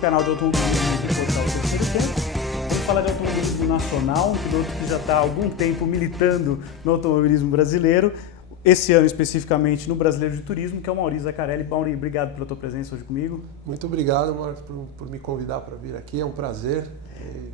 canal de automobilismo do portal Terceiro Tempo. Vamos falar de automobilismo nacional, um piloto que já está há algum tempo militando no automobilismo brasileiro, esse ano especificamente no Brasileiro de Turismo, que é o Maurício Zaccarelli. Mauri, obrigado pela tua presença hoje comigo. Muito obrigado, Marcos, por me convidar para vir aqui. É um prazer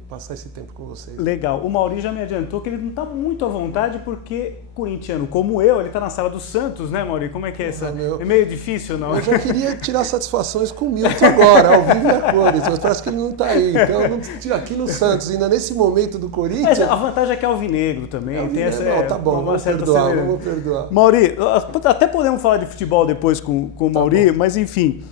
passar esse tempo com vocês. Legal. O Mauri já me adiantou que ele não está muito à vontade porque, corintiano como eu, ele está na sala do Santos, né, Mauri? Como é que é essa? É meio difícil, não? Eu já queria tirar satisfações com o Milton agora, ao vivo e a cores, mas parece que ele não está aí. Então, aqui no Santos, ainda nesse momento do Corinthians... Mas a vantagem é que é alvinegro também. Alvinegro, tem essa, não, tá bom, vamos perdoar. Mauri, até podemos falar de futebol depois com o Mauri, mas enfim...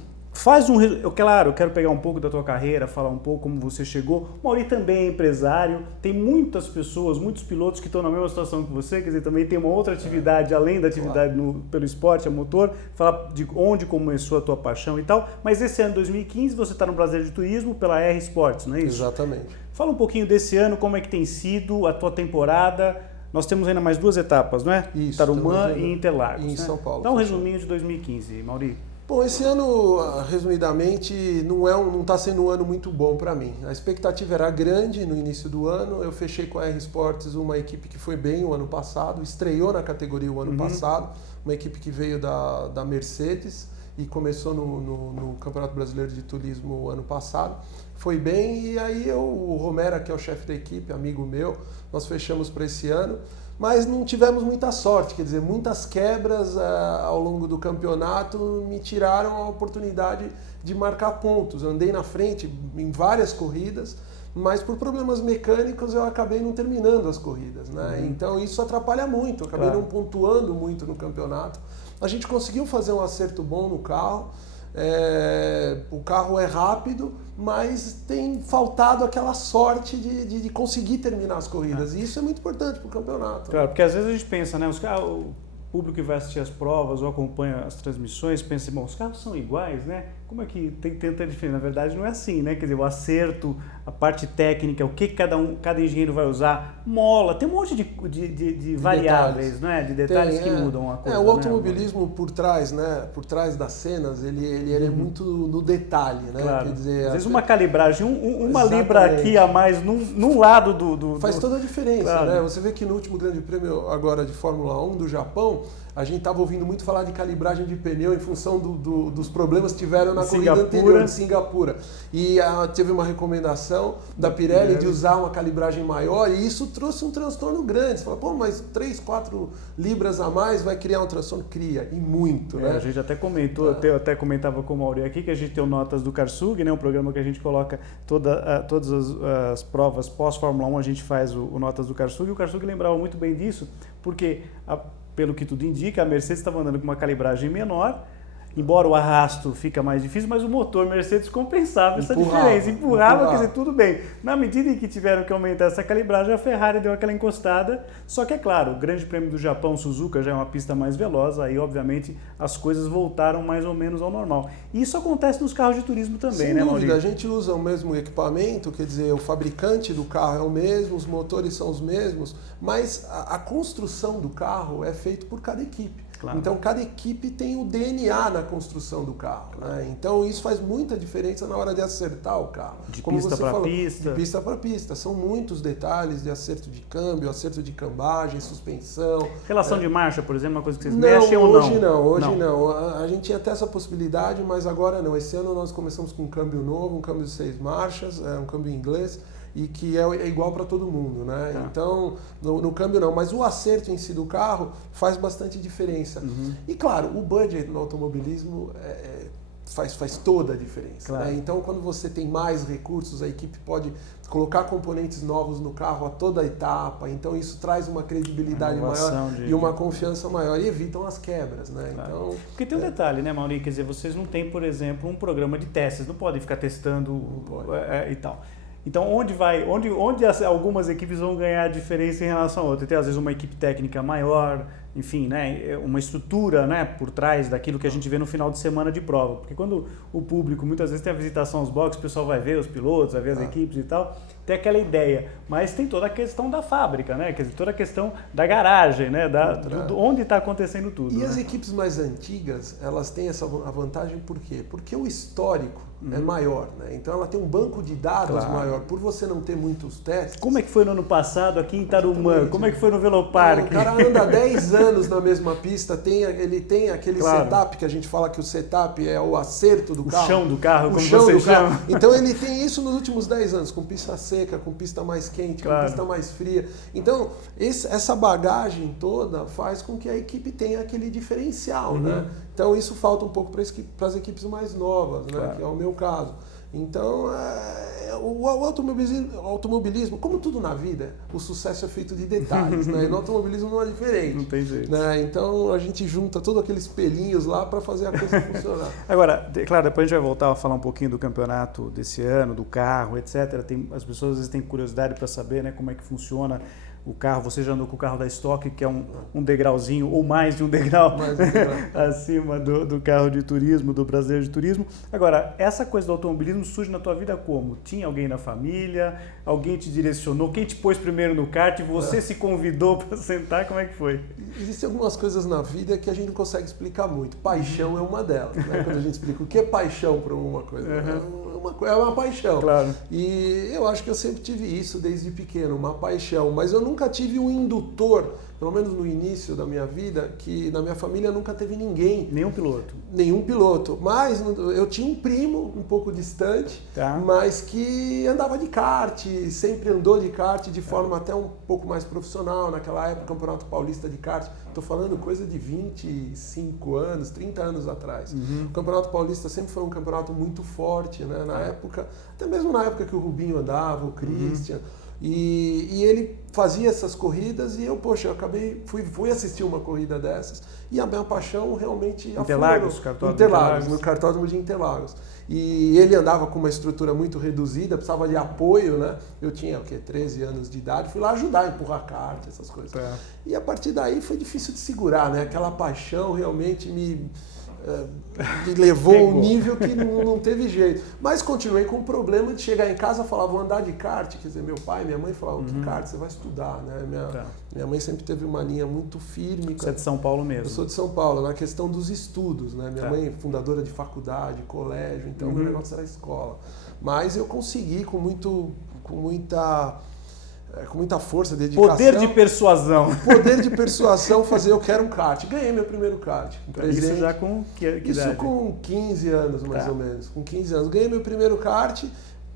Claro, eu quero pegar um pouco da tua carreira, falar um pouco como você chegou. O Mauri também é empresário, tem muitas pessoas, muitos pilotos que estão na mesma situação que você, quer dizer, também tem uma outra atividade, além da atividade pelo esporte, a motor, falar de onde começou a tua paixão e tal. Mas esse ano, 2015, você está no Brasileiro de Turismo pela R Sports, não é isso? Exatamente. Fala um pouquinho desse ano, como é que tem sido a tua temporada. Nós temos ainda mais 2 etapas, não é? Isso. Tarumã e Interlagos. Em São Paulo. Dá um resuminho de 2015, Mauri. Bom, esse ano, resumidamente, não está sendo um ano muito bom para mim. A expectativa era grande no início do ano. Eu fechei com a R Sports, uma equipe que foi bem o ano passado, estreou na categoria o ano passado, uma equipe que veio da Mercedes e começou no Campeonato Brasileiro de Turismo o ano passado. Foi bem, e aí o Romero, que é o chefe da equipe, amigo meu, nós fechamos para esse ano. Mas não tivemos muita sorte, quer dizer, muitas quebras ao longo do campeonato me tiraram a oportunidade de marcar pontos. Eu andei na frente em várias corridas, mas por problemas mecânicos eu acabei não terminando as corridas, né? Então isso atrapalha muito, eu acabei não pontuando muito no campeonato. A gente conseguiu fazer um acerto bom no carro. O carro é rápido, mas tem faltado aquela sorte de conseguir terminar as corridas. E isso é muito importante para o campeonato. Claro, porque às vezes a gente pensa, né? O público que vai assistir as provas ou acompanha as transmissões pensa, bom, os carros são iguais, né? Como é que tem tanta diferença? Na verdade não é assim, né? Quer dizer, o acerto, a parte técnica, o que cada engenheiro vai usar, mola, tem um monte de variáveis, não é? De detalhes que mudam a coisa. O automobilismo por trás, né? Por trás das cenas, ele é muito no detalhe, né? Claro. Quer dizer, às vezes uma calibragem, uma libra aqui a mais num lado do... Faz toda a diferença, claro, né? Você vê que no último grande prêmio agora de Fórmula 1 do Japão, a gente estava ouvindo muito falar de calibragem de pneu em função dos problemas que tiveram na corrida anterior de Singapura. E teve uma recomendação da Pirelli de usar uma calibragem maior, e isso trouxe um transtorno grande. Você fala, pô, mas 3, 4 libras a mais vai criar um transtorno? Cria, e muito, né? A gente até comentou, eu até comentava com o Mauri aqui, que a gente tem o Notas do Karsug, né? Um programa que a gente coloca todas as provas pós-Fórmula 1, a gente faz o Notas do Karsug, e o Karsug lembrava muito bem disso, porque... Pelo que tudo indica, a Mercedes estava andando com uma calibragem menor, embora o arrasto fica mais difícil, mas o motor Mercedes compensava essa diferença, empurrava, quer dizer, tudo bem. Na medida em que tiveram que aumentar essa calibragem, a Ferrari deu aquela encostada, só que é claro, o Grande Prêmio do Japão, Suzuka, já é uma pista mais veloz, aí obviamente as coisas voltaram mais ou menos ao normal. E isso acontece nos carros de turismo também, né, Maurício? Sem dúvida, a gente usa o mesmo equipamento, quer dizer, o fabricante do carro é o mesmo, os motores são os mesmos, mas a construção do carro é feita por cada equipe. Claro. Então, cada equipe tem o DNA na construção do carro, né? Então, isso faz muita diferença na hora de acertar o carro. De pista para pista. De pista para pista. São muitos detalhes de acerto de câmbio, acerto de cambagem, suspensão. Relação de marcha, por exemplo, uma coisa que vocês mexem ou não? Hoje não. A gente tinha até essa possibilidade, mas agora não. Esse ano nós começamos com um câmbio novo, um câmbio de 6 marchas, um câmbio inglês, e que é igual para todo mundo, né? Tá. Então, no câmbio não, mas o acerto em si do carro faz bastante diferença. E claro, o budget no automobilismo faz toda a diferença. Claro. Né? Então, quando você tem mais recursos, a equipe pode colocar componentes novos no carro a toda a etapa, então isso traz uma credibilidade maior e uma confiança maior, e evitam as quebras, né? Claro. Então, porque tem um detalhe, né, Mauri? Quer dizer, vocês não têm, por exemplo, um programa de testes, não podem ficar testando e tal. Então, onde algumas equipes vão ganhar diferença em relação a outra? Tem, às vezes, uma equipe técnica maior, enfim, né, uma estrutura, né, por trás daquilo que a gente vê no final de semana de prova. Porque quando o público, muitas vezes tem a visitação aos boxes, o pessoal vai ver os pilotos, vai ver as equipes e tal, tem aquela ideia. Mas tem toda a questão da fábrica, né, quer dizer, toda a questão da garagem, né, onde está acontecendo tudo. E né? as equipes mais antigas, elas têm essa vantagem por quê? Porque o histórico é maior, né? Então ela tem um banco de dados maior. Por você não ter muitos testes... Como é que foi no ano passado aqui em Tarumã? Como é que foi no Velopark? O cara anda 10 anos na mesma pista, ele tem aquele setup, que a gente fala que o setup é o acerto do carro. O chão do carro, como chão você do chama. carro. Então ele tem isso nos últimos 10 anos, com pista seca, com pista mais quente, com pista mais fria. Então essa bagagem toda faz com que a equipe tenha aquele diferencial, né? Então isso falta um pouco para as equipes mais novas, né? Que é o meu caso. Então, o automobilismo, como tudo na vida, o sucesso é feito de detalhes, né? E no automobilismo não é diferente. Não tem jeito. Né? Então, a gente junta todos aqueles pelinhos lá para fazer a coisa funcionar. Agora, claro, depois a gente vai voltar a falar um pouquinho do campeonato desse ano, do carro, etc. As pessoas às vezes têm curiosidade para saber, né, como é que funciona o carro. Você já andou com o carro da Stock, que é um degrauzinho, ou mais de um degrau, acima do carro de turismo, do brasileiro de turismo. Agora, essa coisa do automobilismo surge na tua vida como? Tinha alguém na família? Alguém te direcionou? Quem te pôs primeiro no kart? Você se convidou para sentar? Como é que foi? Existem algumas coisas na vida que a gente não consegue explicar muito. Paixão é uma delas, né? Quando a gente explica o que é paixão para alguma coisa. É uma paixão. Claro. E eu acho que eu sempre tive isso desde pequeno, uma paixão. Mas eu nunca tive um indutor, pelo menos no início da minha vida, que na minha família nunca teve ninguém. Nenhum piloto? Nenhum piloto. Mas eu tinha um primo um pouco distante, mas que andava de kart, sempre andou de kart de forma até um pouco mais profissional. Naquela época, o Campeonato Paulista de kart, estou falando coisa de 25 anos, 30 anos atrás. O Campeonato Paulista sempre foi um campeonato muito forte, né? Na época, até mesmo na época que o Rubinho andava, o Christian. E ele fazia essas corridas e eu fui assistir uma corrida dessas e a minha paixão realmente Interlagos, no cartódromo de Interlagos. E ele andava com uma estrutura muito reduzida, precisava de apoio, né? Eu tinha 13 anos de idade, fui lá ajudar a empurrar kart, essas coisas. E a partir daí foi difícil de segurar, né? Aquela paixão realmente me levou a um nível que não teve jeito. Mas continuei com o problema de chegar em casa e falar, vou andar de kart. Quer dizer, meu pai e minha mãe falavam, que kart você vai estudar, né? Minha mãe sempre teve uma linha muito firme. Você é de São Paulo mesmo? Eu sou de São Paulo, na questão dos estudos, né? Minha mãe é fundadora de faculdade, colégio, então o negócio era escola. Mas eu consegui com muita força, dedicação. Poder de persuasão. Poder de persuasão, fazer eu quero um kart. Ganhei meu primeiro kart. Isso já com que idade? Isso com 15 anos, mais ou menos. Com 15 anos. Ganhei meu primeiro kart.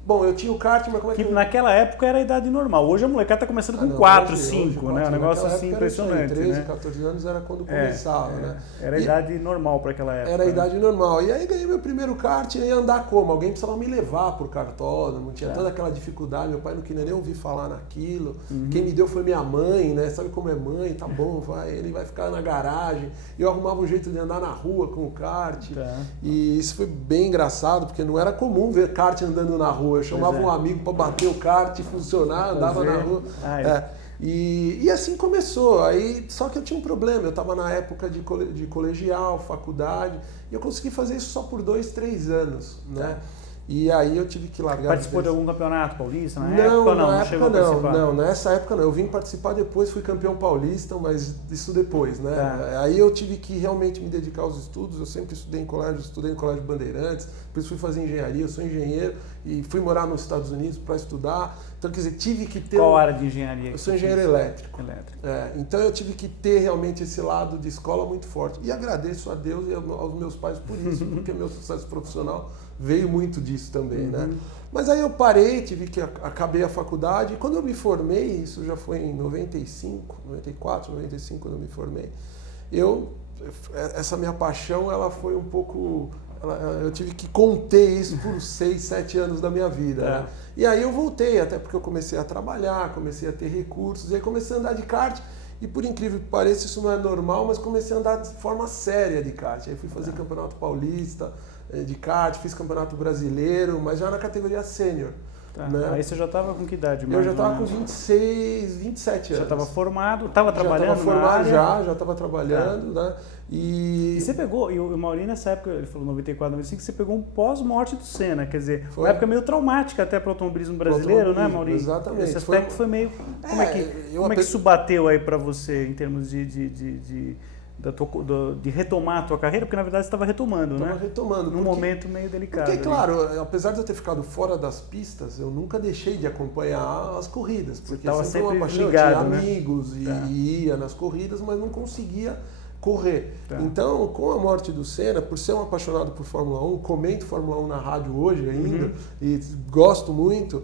Bom, eu tinha o kart, mas como é que... Naquela época era a idade normal. Hoje a molecada está começando com 4, 5, né? Um negócio assim impressionante. 13, 14 anos era quando começava, né? Era a idade normal para aquela época. Era a idade normal. E aí ganhei meu primeiro kart e ia andar como? Alguém precisava me levar pro cartódromo, tinha toda aquela dificuldade. Meu pai não queria nem ouvir falar naquilo. Quem me deu foi minha mãe, né? Sabe como é mãe? Tá bom, ele vai ficar na garagem. E eu arrumava um jeito de andar na rua com o kart. E isso foi bem engraçado, porque não era comum ver kart andando na rua. Eu chamava um amigo para bater o kart e funcionar, andava na rua. E assim começou. Aí, só que eu tinha um problema. Eu estava na época de colegial, faculdade, e eu consegui fazer isso só por 2, 3 anos, né? E aí eu tive que largar. Participou de algum campeonato paulista na época? Não chegou a participar? Não, nessa época não. Eu vim participar depois, fui campeão paulista, mas isso depois, né? Aí eu tive que realmente me dedicar aos estudos. Eu sempre estudei no Colégio Bandeirantes, depois fui fazer engenharia, eu sou engenheiro e fui morar nos Estados Unidos para estudar. Então, quer dizer, tive que ter... Qual área de engenharia? Eu sou engenheiro elétrico. Então eu tive que ter realmente esse lado de escola muito forte. E agradeço a Deus e aos meus pais por isso, porque meu sucesso profissional veio muito disso também, né? Mas aí eu parei, acabei a faculdade, e quando eu me formei, isso já foi em 94, 95, quando eu me formei, essa minha paixão, ela foi um pouco... Eu tive que conter isso por 6, 7 anos da minha vida, né? E aí eu voltei, até porque eu comecei a trabalhar, comecei a ter recursos, e aí comecei a andar de kart. E por incrível que pareça, isso não é normal, mas comecei a andar de forma séria de kart. Aí fui fazer Campeonato Paulista de kart, fiz Campeonato Brasileiro, mas já na categoria sênior. Tá. Né? Aí você já estava com que idade? Eu já estava com 26, 27 anos. Já estava formado, estava trabalhando já estava formado, na área? já estava trabalhando, né? E você pegou, e o Maurinho nessa época, ele falou 94, 95, você pegou um pós-morte do Senna, quer dizer, uma época meio traumática até para o automobilismo brasileiro, né, Maurinho? Exatamente. Esse aspecto foi meio... Como é que isso bateu aí para você em termos de retomar a tua carreira? Porque na verdade você estava retomando, né? Estava retomando. Num momento meio delicado. Porque, claro, apesar de eu ter ficado fora das pistas, eu nunca deixei de acompanhar as corridas. Porque sempre uma paixão, ligado, eu tinha amigos e ia nas corridas, mas não conseguia correr. Então, com a morte do Senna, por ser um apaixonado por Fórmula 1, comento Fórmula 1 na rádio hoje ainda, e gosto muito,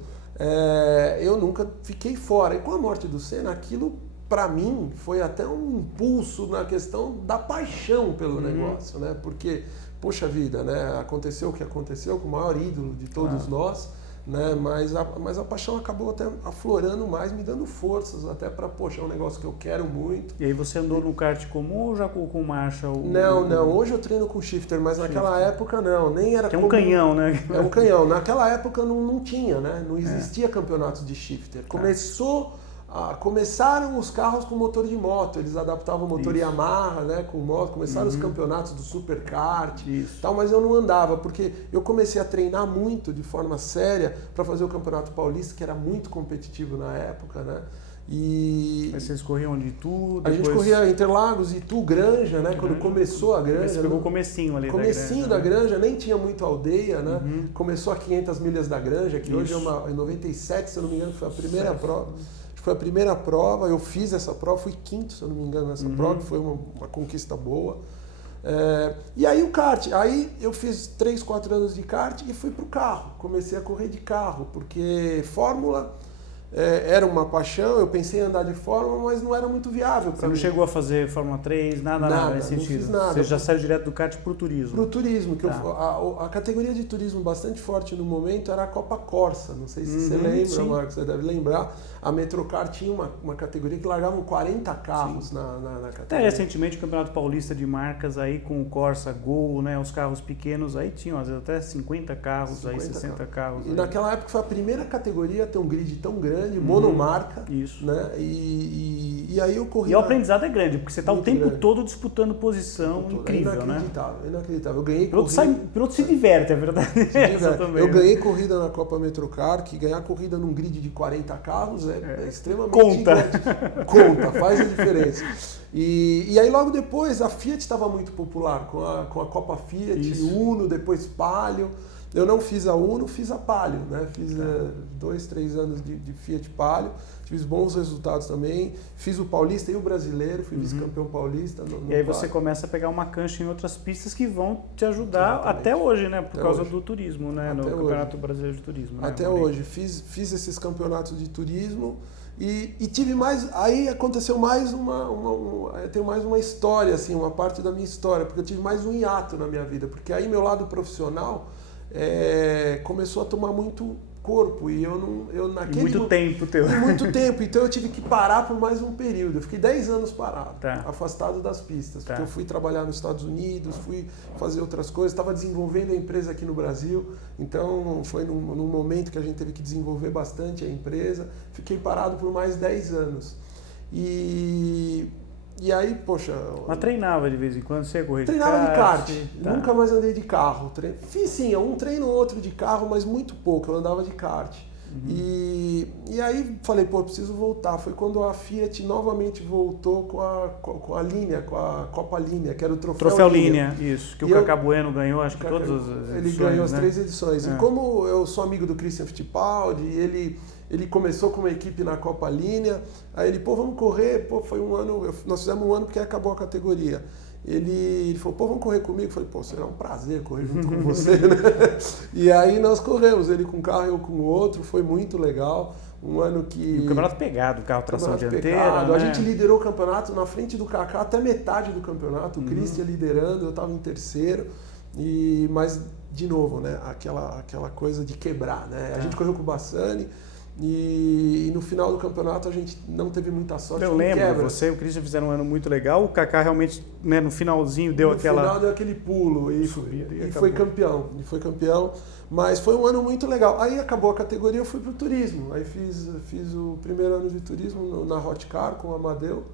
eu nunca fiquei fora. E com a morte do Senna, aquilo, para mim, foi até um impulso na questão da paixão pelo negócio, né? Porque, poxa vida, né? Aconteceu o que aconteceu com o maior ídolo de todos nós, né? Mas a paixão acabou até aflorando mais, me dando forças até para, poxa, é um negócio que eu quero muito. E aí você andou no kart comum ou já com marcha? Não. Hoje eu treino com shifter, mas naquela época não. Nem era que é um canhão, né? É um canhão. Naquela época não tinha, né? Não existia campeonatos de shifter. Começaram os carros com motor de moto, eles adaptavam o motor Yamaha, né, com moto, começaram os campeonatos do superkart, tal, mas eu não andava, porque eu comecei a treinar muito de forma séria para fazer o Campeonato Paulista, que era muito competitivo na época, né? Mas vocês corriam de Itu? A gente corria Interlagos, Itu, Granja, né? Quando começou a Granja. Você pegou o comecinho ali comecinho da Granja, nem tinha muito aldeia, né? Começou a 500 milhas da Granja, que hoje em 97, se eu não me engano, foi a primeira prova. Foi a primeira prova, eu fiz essa prova, fui quinto, se eu não me engano, nessa prova, que foi uma conquista boa. E aí o kart, aí eu fiz 3, 4 anos de kart e fui pro carro, comecei a correr de carro, porque Fórmula era uma paixão, eu pensei em andar de Fórmula, mas não era muito viável para mim. Você não chegou a fazer Fórmula 3, nada nesse sentido? Não fiz nada. Você já saiu direto do kart pro turismo? Pro turismo, que a categoria de turismo bastante forte no momento era a Copa Corsa, não sei se você lembra, Marcos, você deve lembrar. A Metrocar tinha uma categoria que largavam 40 carros na categoria. Até recentemente o Campeonato Paulista de Marcas aí com o Corsa Gol, né, os carros pequenos aí tinham às vezes até 50 carros, 60 carros. E naquela época foi a primeira categoria a ter um grid tão grande, monomarca. Isso. Né? E aí eu corri. E o aprendizado é grande, porque você está o tempo todo disputando posição, incrível, inacreditável. Eu ganhei corrida. Piloto se diverte, é verdade. Eu ganhei corrida na Copa Metrocar, que ganhar corrida num grid de 40 carros é extremamente Conta, faz a diferença. E aí logo depois a Fiat estava muito popular, com a Copa Fiat, Uno, depois Palio. Eu não fiz a Uno, fiz a Palio, né? Fiz 2, 3 anos de Fiat Palio, tive bons resultados também. Fiz o Paulista e o Brasileiro, fui vice-campeão paulista. E aí você começa a pegar uma cancha em outras pistas que vão te ajudar até hoje, né? Por causa do turismo, né? No Campeonato Brasileiro de Turismo. Né? Até hoje. Fiz esses campeonatos de turismo e tive mais... Aí aconteceu mais tem mais uma história, assim, uma parte da minha história, porque eu tive mais um hiato na minha vida, porque aí meu lado profissional... começou a tomar muito corpo e muito tempo teu. Muito tempo, então eu tive que parar por mais um período. Eu fiquei 10 anos parado, afastado das pistas, porque eu fui trabalhar nos Estados Unidos, fui fazer outras coisas, estava desenvolvendo a empresa aqui no Brasil, então foi num momento que a gente teve que desenvolver bastante a empresa. Fiquei parado por mais 10 anos. E aí, poxa... Mas treinava de vez em quando, você ia correr de kart? Treinava de kart, nunca mais andei de carro. Fiz sim, um treino ou outro de carro, mas muito pouco, eu andava de kart. E aí falei, preciso voltar. Foi quando a Fiat novamente voltou com a linha, com a Copa Linha, que era o Troféu Linha. Isso, que o Cacá Bueno ganhou, acho que todas as edições. Ele ganhou as 3 edições. E como eu sou amigo do Christian Fittipaldi, ele começou com uma equipe na Copa Linha, aí ele, vamos correr, foi um ano, nós fizemos um ano porque acabou a categoria. Ele falou, vamos correr comigo? Eu falei, será um prazer correr junto com você, né? E aí nós corremos, ele com um carro, eu com o outro, foi muito legal. Um ano que... E o campeonato pegado, carro tração dianteira, né? A gente liderou o campeonato na frente do Kaká até metade do campeonato, o Christian liderando, eu estava em terceiro, mas de novo, né? Aquela coisa de quebrar, né? A gente correu com o Bassani, E no final do campeonato a gente não teve muita sorte. Eu lembro, você e o Christian fizeram um ano muito legal, o Kaká realmente, né, no finalzinho deu no aquela... No final deu aquele pulo e foi campeão. Mas foi um ano muito legal. Aí acabou a categoria, eu fui pro turismo. Aí fiz o primeiro ano de turismo na Hot Car com o Amadeu.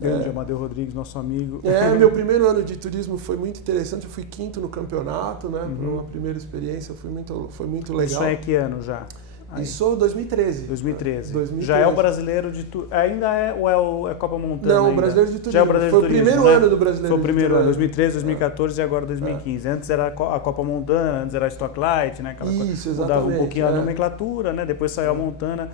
Grande Amadeu Rodrigues, nosso amigo. Meu primeiro ano de turismo foi muito interessante. Eu fui quinto no campeonato, né? Por uma primeira experiência, foi muito legal. Isso é que ano já? Isso 2013. 2013. Já é o brasileiro de turismo. Ainda é ou é a Copa Montana? Não, ainda? o brasileiro de turismo. Já é o brasileiro foi o primeiro ano do brasileiro. Foi o primeiro ano, 2013, 2014 e agora 2015. Antes era a Copa Montana, antes era a Stock Light, né? Aquela Isso, coisa. Mudava um pouquinho a nomenclatura, né? Depois saiu a Montana.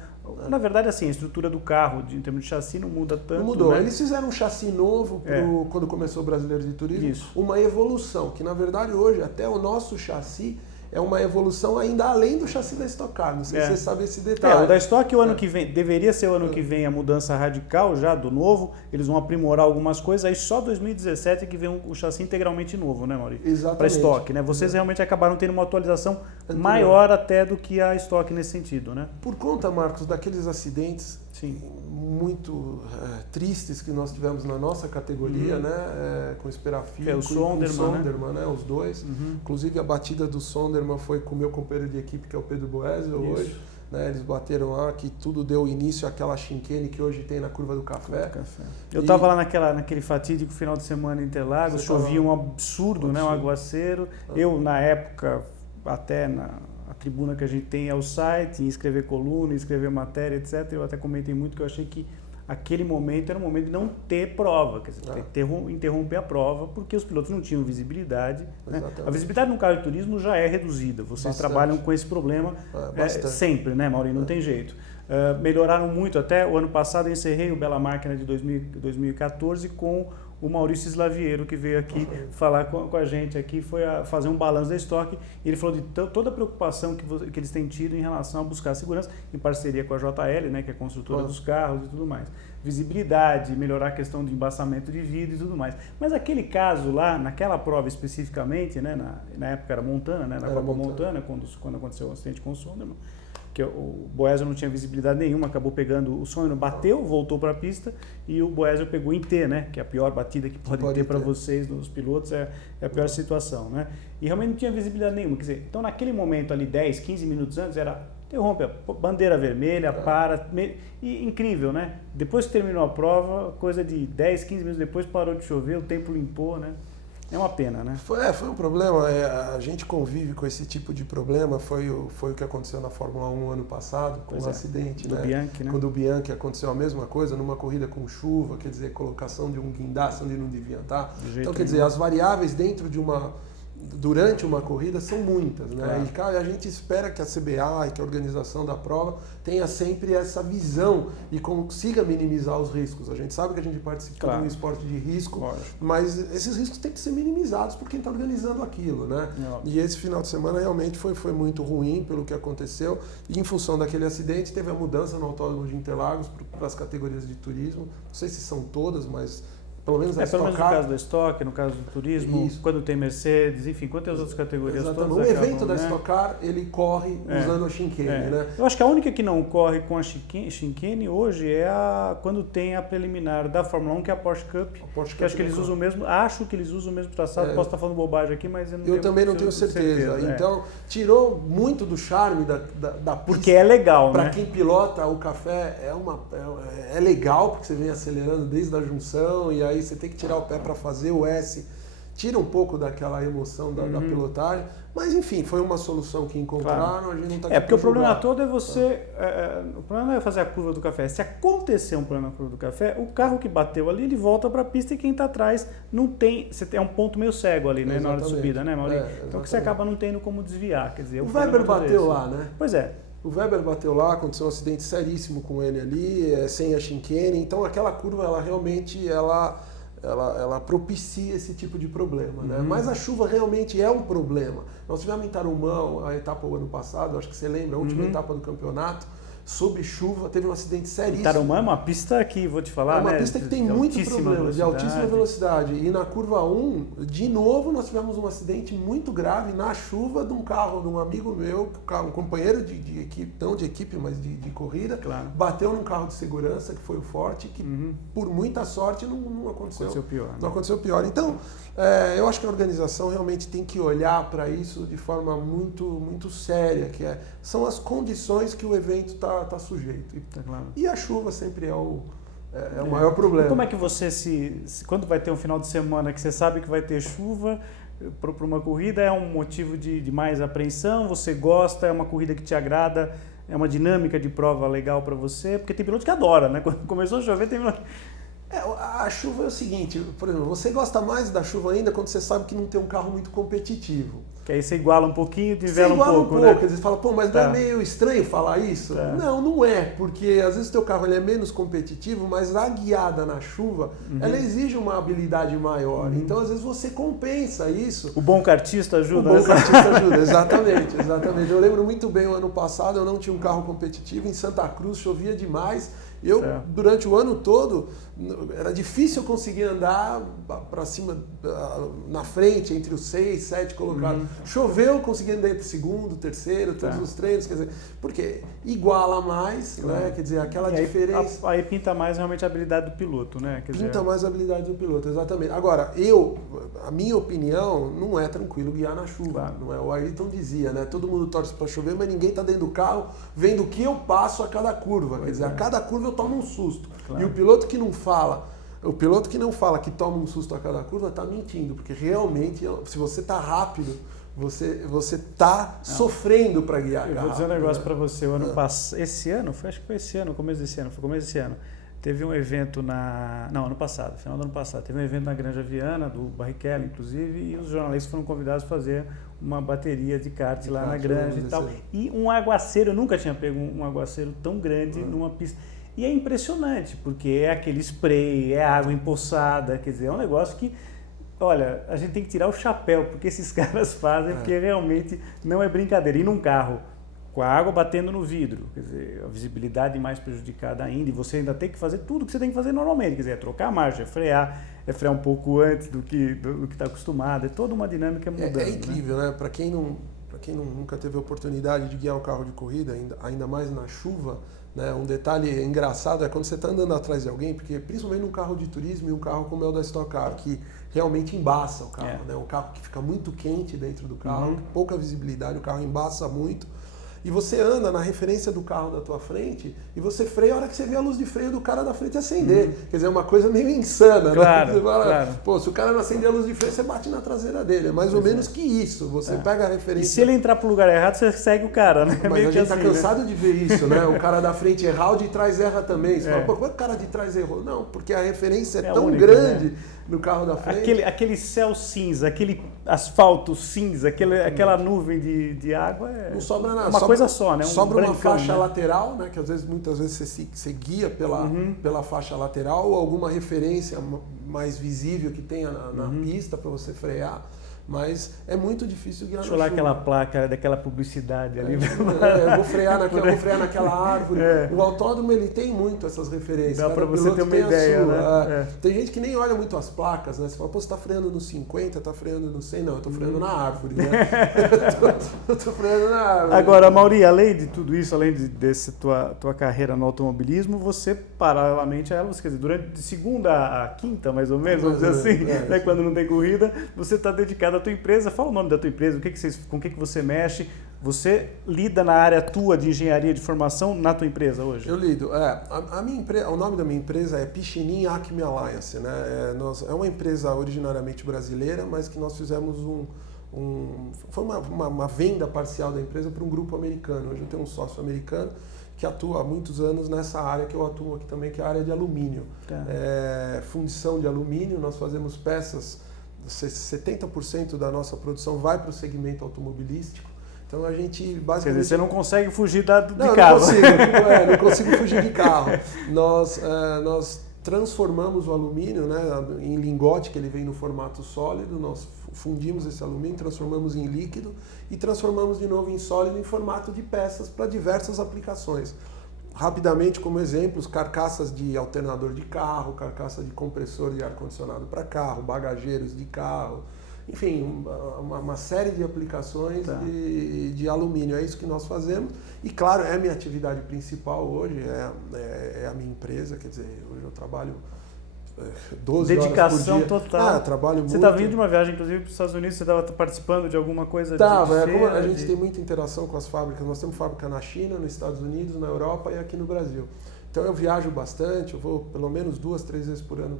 Na verdade, assim, a estrutura do carro, em termos de chassi, não muda tanto. Não mudou. Né? Eles fizeram um chassi novo quando começou o brasileiro de turismo. Isso. Uma evolução, que na verdade hoje até o nosso chassi é uma evolução ainda além do chassi da Stock Car. Não sei se você sabe esse detalhe. O da Stock o ano que vem, deveria ser o ano que vem a mudança radical já do novo. Eles vão aprimorar algumas coisas, aí só 2017 que vem o chassi integralmente novo, né, Maurício? Exatamente. Para Stock, né? Vocês realmente acabaram tendo uma atualização maior até do que a Stock nesse sentido, né? Por conta, Marcos, daqueles acidentes muito tristes que nós tivemos na nossa categoria, né? Com o Esperafilho e o Sonderman, né? Os dois. Inclusive a batida do Sonderman foi com o meu companheiro de equipe, que é o Pedro Boesel, hoje. Né? Eles bateram lá, que tudo deu início àquela chinquene que hoje tem na Curva do Café. Eu estava lá naquele fatídico final de semana em Interlagos, chovia um absurdo, né? Um aguaceiro. Eu, na época, até a tribuna que a gente tem é o site, em escrever coluna, escrever matéria, etc. Eu até comentei muito que eu achei que aquele momento era um momento de não ter prova, quer dizer, interromper a prova, porque os pilotos não tinham visibilidade. Né? A visibilidade no carro de turismo já é reduzida, vocês trabalham com esse problema sempre, né, Maurinho? Não tem jeito. Melhoraram muito, até o ano passado eu encerrei o Bela Máquina de 2014 com o Maurício Slaviero, que veio aqui falar com a gente aqui, foi fazer um balanço da Stock, e ele falou de toda a preocupação que eles têm tido em relação a buscar segurança, em parceria com a JL, né, que é a construtora dos carros e tudo mais. Visibilidade, melhorar a questão do embaçamento de vidro e tudo mais. Mas aquele caso lá, naquela prova especificamente, né, na época era Montana, né, na Copa Montana, quando aconteceu o acidente com o Sonderman, que o Boesel não tinha visibilidade nenhuma, acabou pegando o Sonderman, bateu, voltou para a pista e o Boesel pegou em T, né? Que é a pior batida que pode ter para vocês, os pilotos, é a pior situação, né? E realmente não tinha visibilidade nenhuma, quer dizer, então naquele momento ali, 10, 15 minutos antes, era interrompe, bandeira vermelha, para, e incrível, né? Depois que terminou a prova, coisa de 10, 15 minutos depois parou de chover, o tempo limpou, né? É uma pena, né? Foi um problema. A gente convive com esse tipo de problema. Foi o que aconteceu na Fórmula 1 ano passado, com o acidente, do Bianchi, né? Quando o Bianchi aconteceu a mesma coisa, numa corrida com chuva, quer dizer, colocação de um guindaste onde não devia estar. Então, quer dizer, as variáveis durante uma corrida são muitas, né? Claro. E, cara, a gente espera que a CBA e que a organização da prova tenha sempre essa visão e consiga minimizar os riscos. A gente sabe que a gente participa de um esporte de risco, mas esses riscos têm que ser minimizados por quem está organizando aquilo, né? E esse final de semana realmente foi muito ruim pelo que aconteceu. E em função daquele acidente, teve a mudança no Autódromo de Interlagos para as categorias de turismo. Não sei se são todas, mas pelo menos a pelo Stock menos Car. no caso da Stock, no caso do turismo, quando tem Mercedes, enfim, quantas outras categorias todas o evento acabam, da né? Stock Car, ele corre usando a chicane, né? Eu acho que a única que não corre com a chicane hoje é quando tem a preliminar da Fórmula 1, que é a Porsche Cup, que acho que eles usam o mesmo, traçado, posso estar falando bobagem aqui, mas eu também não tenho certeza. Então, tirou muito do charme da pista. Porque é legal, Para né? quem pilota o café, é legal, porque você vem acelerando desde a junção, e aí você tem que tirar o pé para fazer o S, tira um pouco daquela emoção da pilotagem, mas enfim, foi uma solução que encontraram, a gente não está aqui porque o problema todo é você, o problema não é fazer a curva do café, se acontecer um problema na curva do café, o carro que bateu ali, ele volta para a pista e quem está atrás não tem, você tem um ponto meio cego ali, né, na hora de subida, né, Maurício? Então que você acaba não tendo como desviar, quer dizer... O Weber bateu lá, né? Pois é. O Weber bateu lá, aconteceu um acidente seríssimo com ele ali, sem a chicane, então aquela curva, ela realmente, ela propicia esse tipo de problema, né? Mas a chuva realmente é um problema. Nós tivemos em Tarumã a etapa o ano passado, acho que você lembra, a última etapa do campeonato, sob chuva, teve um acidente seríssimo. Tarumã é uma pista que, vou te falar, é uma né, pista que tem muito problema, de altíssima velocidade. E na curva 1, de novo, nós tivemos um acidente muito grave na chuva de um carro de um amigo meu, um companheiro de equipe, não de equipe, mas de corrida, bateu num carro de segurança, que foi o Forte, que por muita sorte não aconteceu pior. Não aconteceu pior. Então, eu acho que a organização realmente tem que olhar para isso de forma muito séria, são as condições que o evento está sujeito. E a chuva sempre é o maior problema. E como é que você quando vai ter um final de semana que você sabe que vai ter chuva para uma corrida, é um motivo de mais apreensão? Você gosta? É uma corrida que te agrada? É uma dinâmica de prova legal para você? Porque tem piloto que adora, né? Quando começou a chover, tem piloto... A chuva é o seguinte, por exemplo, você gosta mais da chuva ainda quando você sabe que não tem um carro muito competitivo. Que aí você iguala um pouquinho, nivela um pouco, né? Quer dizer, você fala, mas não é meio estranho falar isso? Não é, porque às vezes o teu carro ele é menos competitivo, mas a guiada na chuva, ela exige uma habilidade maior. Então, às vezes, você compensa isso. O bom kartista ajuda. O bom kartista ajuda, exatamente. Eu lembro muito bem o ano passado, eu não tinha um carro competitivo, em Santa Cruz chovia demais. Durante o ano todo, era difícil eu conseguir andar para cima, na frente, entre os 6, 7 colocados. Choveu, eu consegui andar entre o segundo, terceiro, todos os treinos, quer dizer, porque iguala mais, né? Quer dizer, aquela diferença... Aí pinta mais realmente a habilidade do piloto, né? Pinta mais a habilidade do piloto, exatamente. Agora, a minha opinião, não é tranquilo guiar na chuva, não é? O Ayrton dizia, né? Todo mundo torce para chover, mas ninguém está dentro do carro vendo o que eu passo a cada curva. Quer dizer, a cada curva eu tomo um susto. E o piloto que não fala que toma um susto a cada curva está mentindo, porque realmente, se você está rápido, você está sofrendo para guiar. Eu vou dizer um negócio para você. Esse ano, acho que foi esse ano, começo desse ano, teve um evento ano passado, final do ano passado, teve um evento na Granja Viana, do Barrichello, inclusive, e os jornalistas foram convidados a fazer uma bateria de kart lá na Granja e tal. E um aguaceiro, eu nunca tinha pego um aguaceiro tão grande numa pista. E é impressionante, porque é aquele spray, é água empoçada, quer dizer, é um negócio que, olha, a gente tem que tirar o chapéu, porque esses caras fazem, porque realmente não é brincadeira. E num carro, com a água batendo no vidro, quer dizer, a visibilidade mais prejudicada ainda, e você ainda tem que fazer tudo que você tem que fazer normalmente, quer dizer, é trocar a marcha, é frear um pouco antes do que está acostumado, é toda uma dinâmica mudando. É incrível, né? Para quem nunca teve a oportunidade de guiar um carro de corrida, ainda mais na chuva, né? Um detalhe engraçado é quando você está andando atrás de alguém, porque principalmente num carro de turismo e um carro como é o da Stock Car, que realmente embaça o carro, né? Um carro que fica muito quente dentro do carro, pouca visibilidade, o carro embaça muito. E você anda na referência do carro da tua frente e você freia a hora que você vê a luz de freio do cara da frente acender. Quer dizer, é uma coisa meio insana, claro, né? Você fala, claro. Se o cara não acender a luz de freio, você bate na traseira dele. É mais ou menos que isso. Você pega a referência... E se ele entrar pro lugar errado, você segue o cara, né? Mas a gente tá cansado de ver isso, né? O cara da frente errar, o de trás erra também. Você fala, como é que o cara de trás errou? Não, porque a referência é tão única, grande... Né? No carro da frente. Aquele céu cinza, aquele asfalto cinza, aquela nuvem de água não sobra nada. Uma coisa só, né? Sobra uma faixa lateral, né? Que muitas vezes você guia pela faixa lateral ou alguma referência mais visível que tenha na pista para você frear. Mas é muito difícil guiar na chuva. Deixa eu olhar aquela placa daquela publicidade ali. Eu vou frear naquela árvore. O autódromo ele tem muito essas referências. Dá para você ter uma ideia, né? Tem gente que nem olha muito as placas, né? Você fala, você está freando no 50, está freando no 100. Não, eu estou freando na árvore, né? eu estou freando na árvore. Agora, Mauri, além de tudo isso, além dessa tua carreira no automobilismo, você, paralelamente a ela, quer dizer, durante de segunda a quinta, mais ou menos, vamos dizer assim, né? Quando não tem corrida, você está dedicado à tua empresa. Fala o nome da tua empresa, com o que você mexe. Você lida na área tua de engenharia de formação na tua empresa hoje? Eu lido. A minha empresa, o nome da minha empresa é Pichinim Acme Alliance, né? É uma empresa originariamente brasileira, mas que nós fizemos foi uma venda parcial da empresa para um grupo americano. Hoje eu tenho um sócio americano que atua há muitos anos nessa área que eu atuo aqui também, que é a área de alumínio. Fundição de alumínio, nós fazemos peças, 70% da nossa produção vai para o segmento automobilístico. Então a gente basicamente... Quer dizer, você não consegue fugir de carro. Não consigo fugir de carro. Nós transformamos o alumínio, né, em lingote, que ele vem no formato sólido, nós fundimos esse alumínio, transformamos em líquido e transformamos de novo em sólido em formato de peças para diversas aplicações. rapidamente, como exemplos, carcaças de alternador de carro, carcaça de compressor de ar-condicionado para carro, bagageiros de carro, enfim, uma série de aplicações de alumínio. É isso que nós fazemos. E, claro, é a minha atividade principal hoje, é a minha empresa. Quer dizer, hoje eu trabalho 12 dedicação horas por dia. total. Trabalho muito. Você está vindo de uma viagem, inclusive, para os Estados Unidos, você estava participando de alguma coisa? Como a gente tem muita interação com as fábricas. Nós temos fábrica na China, nos Estados Unidos, na Europa e aqui no Brasil. Então eu viajo bastante, eu vou pelo menos 2, 3 vezes por ano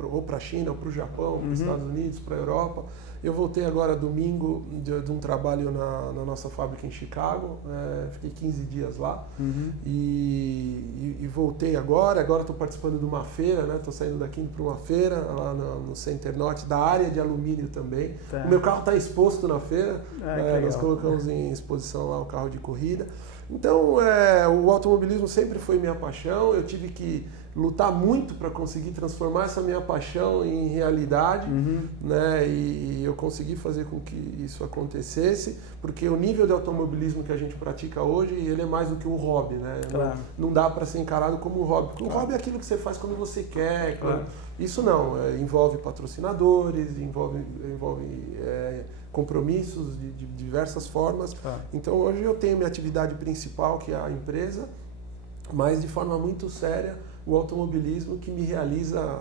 ou para a China, ou para o Japão, para os Estados Unidos, para a Europa. Eu voltei agora domingo de um trabalho na nossa fábrica em Chicago, fiquei 15 dias lá e voltei agora estou participando de uma feira, estou saindo daqui para uma feira lá no Center Norte, da área de alumínio também. O meu carro está exposto na feira, nós colocamos em exposição lá o carro de corrida. Então, o automobilismo sempre foi minha paixão, eu tive que lutar muito para conseguir transformar essa minha paixão em realidade, né? E eu consegui fazer com que isso acontecesse, porque o nível de automobilismo que a gente pratica hoje, ele é mais do que um hobby, né? Claro. Não dá para ser encarado como um hobby, porque o hobby é aquilo que você faz quando você quer. Isso não, envolve patrocinadores, envolve compromissos de diversas formas. Então hoje eu tenho minha atividade principal, que é a empresa, mas de forma muito séria o automobilismo, que me realiza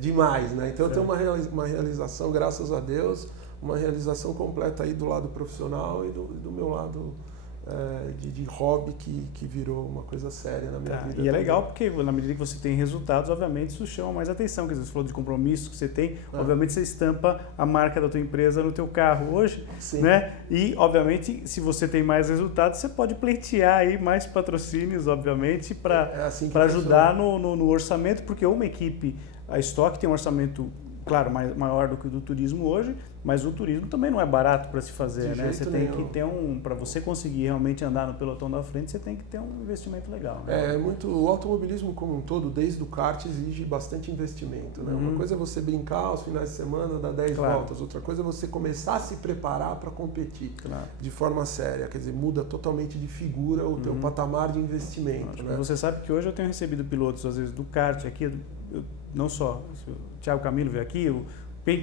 demais, né? Então eu tenho uma realização, graças a Deus, uma realização completa aí do lado profissional e do meu lado de hobby, que virou uma coisa séria na minha vida. E é legal porque na medida que você tem resultados, obviamente isso chama mais atenção. Quer dizer, você falou de compromisso que você tem, obviamente você estampa a marca da tua empresa no teu carro hoje, né? E obviamente se você tem mais resultados, você pode pleitear aí mais patrocínios, obviamente, para ajudar no orçamento, porque uma equipe, a Stock tem um orçamento, claro, maior do que o do turismo hoje, mas o turismo também não é barato para se fazer, né? Você tem que ter para você conseguir realmente andar no pelotão da frente, você tem que ter um investimento legal, né? O automobilismo como um todo, desde o kart, exige bastante investimento, né? Uma coisa é você brincar aos finais de semana, dar 10 voltas, outra coisa é você começar a se preparar para competir de forma séria, quer dizer, muda totalmente de figura o teu patamar de investimento, né? Você sabe que hoje eu tenho recebido pilotos, às vezes, do kart aqui, não só, o Thiago Camilo veio aqui,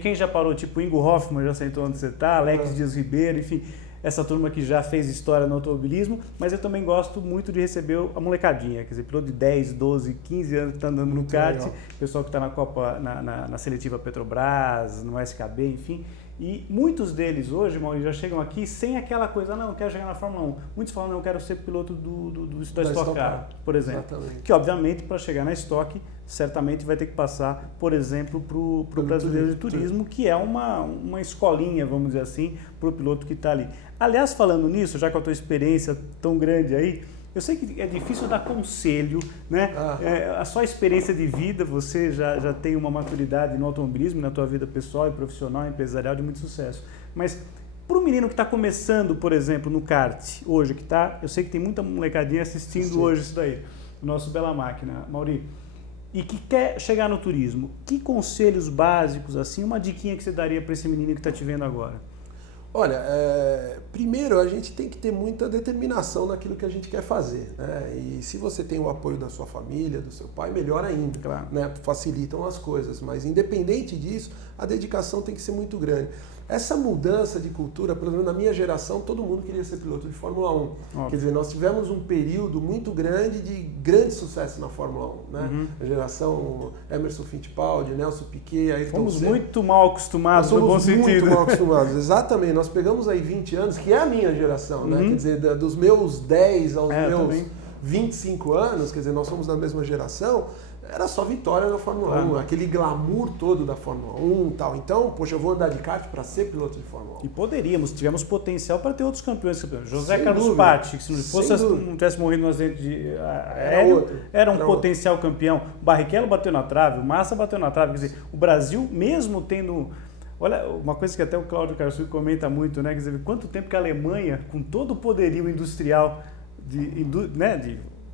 quem já parou, tipo Ingo Hoffmann, já sentou onde você está, Alex Dias Ribeiro, enfim, essa turma que já fez história no automobilismo, mas eu também gosto muito de receber a molecadinha, quer dizer, piloto de 10, 12, 15 anos que está andando no kart, pessoal que está na Copa, na seletiva Petrobras, no SKB, enfim. E muitos deles hoje, Maurício, já chegam aqui sem aquela coisa, não, eu quero chegar na Fórmula 1. Muitos falam, não, eu quero ser piloto da Stock Car, por exemplo. Exatamente. Que, obviamente, para chegar na Stock, certamente vai ter que passar, por exemplo, para o brasileiro de turismo, que é uma escolinha, vamos dizer assim, para o piloto que está ali. Aliás, falando nisso, já com a tua experiência tão grande aí, eu sei que é difícil dar conselho, né? A sua experiência de vida, você já tem uma maturidade no automobilismo, na tua vida pessoal e profissional, empresarial, de muito sucesso. Mas para o menino que está começando, por exemplo, no kart, hoje, eu sei que tem muita molecadinha assistindo hoje isso daí, o nosso Bela Máquina, Mauri, e que quer chegar no turismo, que conselhos básicos, assim, uma diquinha que você daria para esse menino que está te vendo agora? Olha, primeiro a gente tem que ter muita determinação naquilo que a gente quer fazer, né? E se você tem o apoio da sua família, do seu pai, melhor ainda, né? Facilitam as coisas, mas independente disso, a dedicação tem que ser muito grande. Essa mudança de cultura, pelo menos na minha geração, todo mundo queria ser piloto de Fórmula 1. Óbvio. Quer dizer, nós tivemos um período muito grande de grande sucesso na Fórmula 1, né? A geração Emerson Fittipaldi, Nelson Piquet, Ayrton Fomos Senna. Muito mal acostumados, no bom sentido. Muito mal acostumados, exatamente. Nós pegamos aí 20 anos, que é a minha geração, né? Quer dizer, dos meus 10 aos meus 25 anos, quer dizer, nós somos da mesma geração, era só vitória na Fórmula 1, aquele glamour todo da Fórmula 1 e tal. Então, poxa, eu vou andar de kart para ser piloto de Fórmula 1. E tivemos potencial para ter outros campeões. José Carlos Patti, que se não tivesse morrido no acidente de aéreo, era um potencial campeão. Barrichello bateu na trave, o Massa bateu na trave. Quer dizer, o Brasil, mesmo tendo... Olha, uma coisa que até o Cláudio Karsug comenta muito, né? Quer dizer, quanto tempo que a Alemanha, com todo o poderio industrial de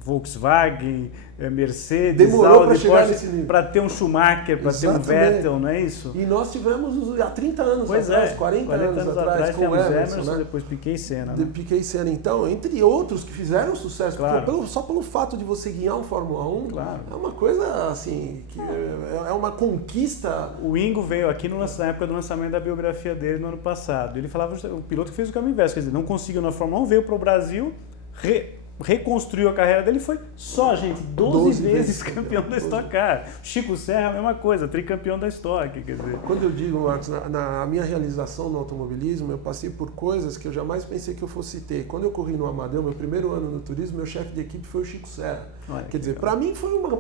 Volkswagen, Mercedes, demorou para Audi, chegar Porsche, nesse nível. para ter um Schumacher, para ter um Vettel, não é isso? E nós tivemos há 30 anos pois atrás, é, 40 anos atrás, com o Emerson, né? Depois Piquet e Senna. De Piquet e Senna, então, entre outros que fizeram sucesso, claro. só pelo fato de você guiar um Fórmula 1, claro. é uma coisa assim, que é uma conquista. O Ingo veio aqui na época do lançamento da biografia dele no ano passado. Ele falava, o piloto que fez o caminho inverso, quer dizer, não conseguiu na Fórmula 1, veio para o Brasil, reconstruiu a carreira dele, foi só, gente, 12 vezes campeão da Stock Car. Chico Serra, a mesma coisa, tricampeão da Stock, quer dizer. Quando eu digo, Marcos, na minha realização no automobilismo, eu passei por coisas que eu jamais pensei que eu fosse ter. Quando eu corri no Amadeu, meu primeiro ano no turismo, meu chefe de equipe foi o Chico Serra. Olha, quer dizer, para mim foi uma...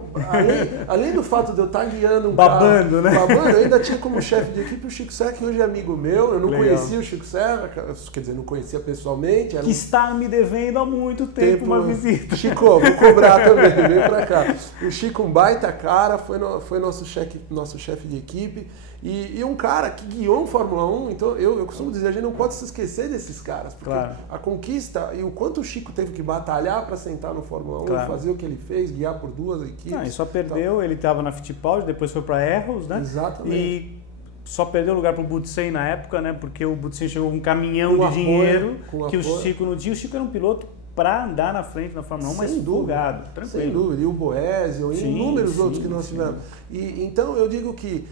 Além do fato de eu estar guiando um babando, carro, né? Babando, eu ainda tinha como chefe de equipe o Chico Serra, que hoje é amigo meu. Eu não conhecia o Chico Serra, quer dizer, não conhecia pessoalmente. Que está me devendo há muito tempo uma visita. Chico, vou cobrar também, vem pra cá. O Chico, um baita cara, foi nosso chefe de equipe. E um cara que guiou um Fórmula 1, então eu costumo dizer, a gente não pode se esquecer desses caras, porque claro. A conquista e o quanto o Chico teve que batalhar para sentar no Fórmula 1, claro. Fazer o que ele fez, guiar por 2 equipes. Não, e só perdeu, então, ele estava na Fittipaldi, depois foi para Erros, né? Exatamente. E só perdeu lugar para o Butsen na época, né? Porque o Butsen chegou com um caminhão de dinheiro que o Chico não tinha. O Chico era um piloto para andar na frente na Fórmula 1, mas folgado, tranquilo. Sem dúvida, e o Boésio, e inúmeros outros que nós tivemos. E, então eu digo que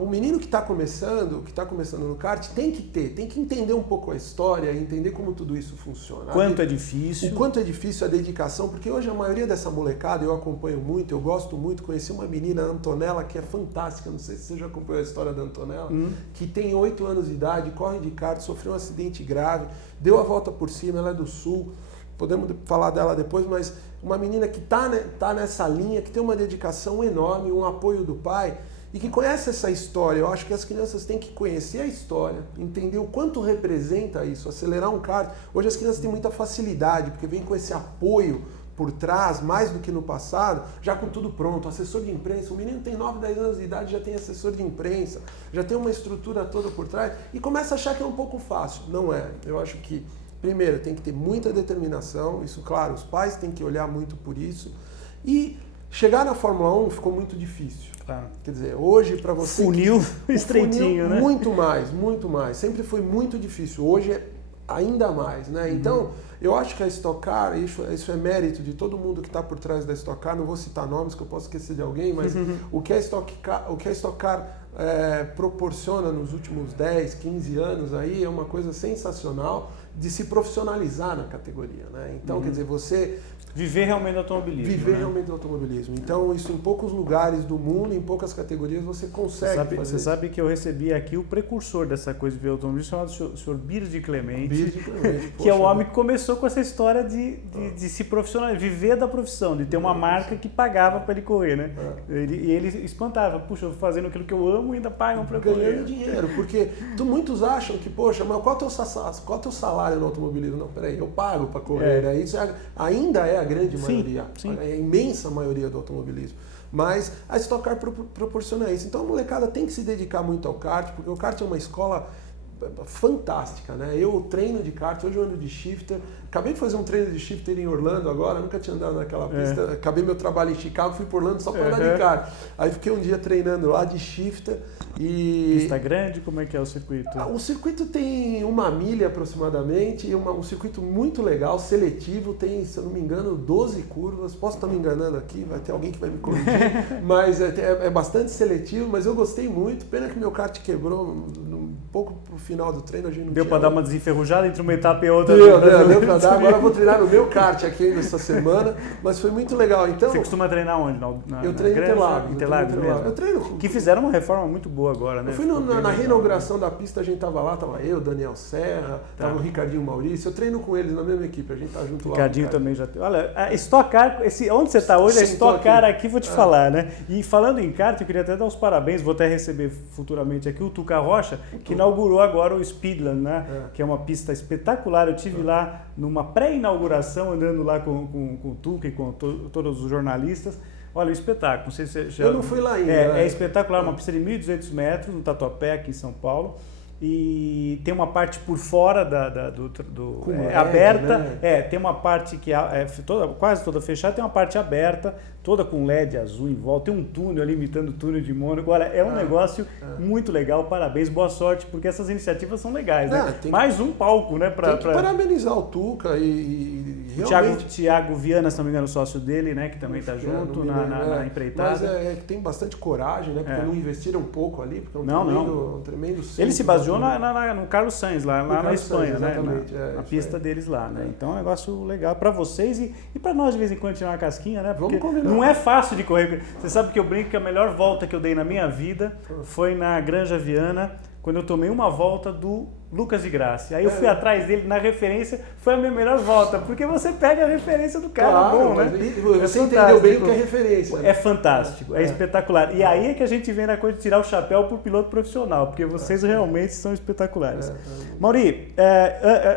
o menino que está começando no kart tem que entender um pouco a história, entender como tudo isso funciona. Quanto é difícil. O quanto é difícil a dedicação, porque hoje a maioria dessa molecada, eu acompanho muito, eu gosto muito, conheci uma menina, a Antonella, que é fantástica, não sei se você já acompanhou a história da Antonella, que tem 8 anos de idade, corre de kart, sofreu um acidente grave, deu a volta por cima, ela é do Sul, podemos falar dela depois, mas uma menina que tá nessa linha, que tem uma dedicação enorme, um apoio do pai, e que conhece essa história. Eu acho que as crianças têm que conhecer a história, entender o quanto representa isso, acelerar um kart. Hoje as crianças têm muita facilidade, porque vem com esse apoio por trás, mais do que no passado, já com tudo pronto, assessor de imprensa, o menino tem 9, 10 anos de idade, já tem assessor de imprensa, já tem uma estrutura toda por trás, e começa a achar que é um pouco fácil. Não é. Eu acho que, primeiro, tem que ter muita determinação, isso, claro, os pais têm que olhar muito por isso, e chegar na Fórmula 1 ficou muito difícil. Claro. Quer dizer, hoje para você... Funil estreitinho, né? Muito mais. Sempre foi muito difícil. Hoje é ainda mais, né? Então, eu acho que a Stock Car, isso é mérito de todo mundo que está por trás da Stock Car, não vou citar nomes que eu posso esquecer de alguém, mas o que a Stock Car proporciona nos últimos 10, 15 anos aí é uma coisa sensacional de se profissionalizar na categoria, né? Então, quer dizer, você... Viver realmente do automobilismo. Viver realmente do automobilismo. Então, isso em poucos lugares do mundo, em poucas categorias, você consegue fazer. Você sabe que eu recebi aqui o precursor dessa coisa de ver automobilismo, chamado o senhor Biro de Clemente, que é o homem que começou com essa história de se profissionalizar, viver da profissão, de ter uma marca que pagava para ele correr, né? E ele espantava, puxa, eu tô fazendo aquilo que eu amo e ainda pagam para correr. Ganhando dinheiro, porque muitos acham que, poxa, mas qual é o teu salário no automobilismo? Não, peraí, eu pago para correr, né? Isso ainda é a grande maioria, sim. A imensa maioria do automobilismo. Mas a Stock Car proporciona isso. Então a molecada tem que se dedicar muito ao kart, porque o kart é uma escola fantástica, né? Eu treino de kart, hoje eu ando de shifter, acabei de fazer um treino de shifter em Orlando agora, nunca tinha andado naquela pista, acabei meu trabalho em Chicago, fui por Orlando só para andar de kart. Aí fiquei um dia treinando lá de shifter e... Pista grande, como é que é o circuito? O circuito tem 1 milha aproximadamente, um circuito muito legal, seletivo, tem, se eu não me engano, 12 curvas, posso estar me enganando aqui, vai ter alguém que vai me corrigir, mas é bastante seletivo, mas eu gostei muito, pena que meu kart quebrou um pouco pro final do treino, a gente não deu para dar uma desenferrujada entre uma etapa e outra? outra? Deu para dar, agora eu vou treinar no meu kart aqui ainda essa semana, mas foi muito legal. Então, você costuma treinar onde? Eu treino em Interlagos mesmo? Eu treino. Que fizeram uma reforma muito boa agora, né? Eu fui na reinauguração da pista, a gente tava lá, tava eu, Daniel Serra, tava o Ricardinho Maurício, eu treino com eles na mesma equipe, a gente tá junto lá. Ricardinho também já tem. Olha, a Stock Car, onde você está hoje, a Stock Car aqui, vou te falar, né? E falando em kart, eu queria até dar os parabéns, vou até receber futuramente aqui o Tuca Rocha, que inaugurou agora o Speedland, né? Que é uma pista espetacular. Eu tive lá numa pré-inauguração, andando lá com o Tuca e com todos os jornalistas. Olha, o espetáculo. Não sei se você já... Eu não fui lá ainda. É espetacular, uma pista de 1.200 metros, no Tatuapé, aqui em São Paulo. e tem uma parte por fora LED, aberta, né? tem uma parte que quase toda fechada, tem uma parte aberta, toda com LED azul em volta, tem um túnel ali imitando o túnel de Mônaco. Olha, é um negócio muito legal, parabéns, boa sorte, porque essas iniciativas são legais, né? Mais um palco, né? Tem que parabenizar o Tuca e realmente... O Thiago Viana, se não me engano, o sócio dele, né? Que também está junto na empreitada. Mas que tem bastante coragem, né? Porque não investiram um pouco ali, porque é um tremendo centro. Ele se baseou no Carlos Sainz, lá na Espanha, né? Na pista aí. Deles lá, né? Então é um negócio legal para vocês e para nós de vez em quando tirar uma casquinha, né? Porque vamos combinar. Não é fácil de correr. Você sabe que eu brinco que a melhor volta que eu dei na minha vida foi na Granja Viana, quando eu tomei uma volta do Lucas de Graça. Aí eu fui atrás dele na referência, foi a minha melhor volta, porque você pega a referência do cara, bom, né? Você entendeu bem o que é referência. É fantástico, é espetacular. E aí é que a gente vem na coisa de tirar o chapéu pro piloto profissional, porque vocês realmente são espetaculares. Mauri,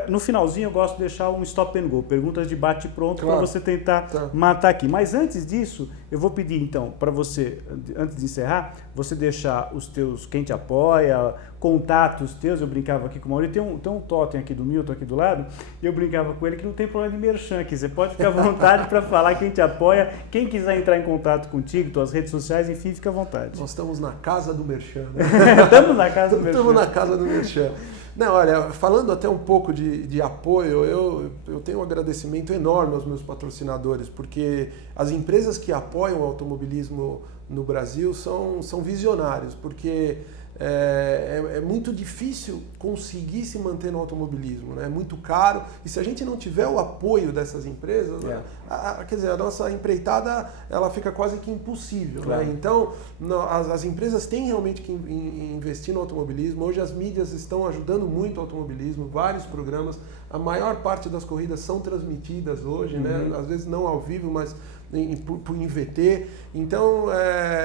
no finalzinho eu gosto de deixar um stop and go, perguntas de bate pronto para você tentar matar aqui. Mas antes disso, eu vou pedir então para você, antes de encerrar, você deixar os teus, quem te apoia, contatos teus. Eu brincava aqui com o Mauri, tem um totem aqui do Milton aqui do lado, e eu brincava com ele que não tem problema de merchan aqui, você pode ficar à vontade para falar quem te apoia, quem quiser entrar em contato contigo, tuas redes sociais, enfim, fica à vontade. Nós estamos na casa do merchan, né? Estamos na casa do merchan. Estamos na casa do merchan. Não, olha, falando até um pouco de apoio, eu tenho um agradecimento enorme aos meus patrocinadores, porque as empresas que apoiam o automobilismo no Brasil são visionários, porque é muito difícil conseguir se manter no automobilismo, né? É muito caro, e se a gente não tiver o apoio dessas empresas, né? Quer dizer, a nossa empreitada ela fica quase que impossível. Claro. Né? Então, as empresas têm realmente que investir no automobilismo. Hoje as mídias estão ajudando muito o automobilismo, vários programas, a maior parte das corridas são transmitidas hoje, né? Às vezes não ao vivo, mas por VT. Então,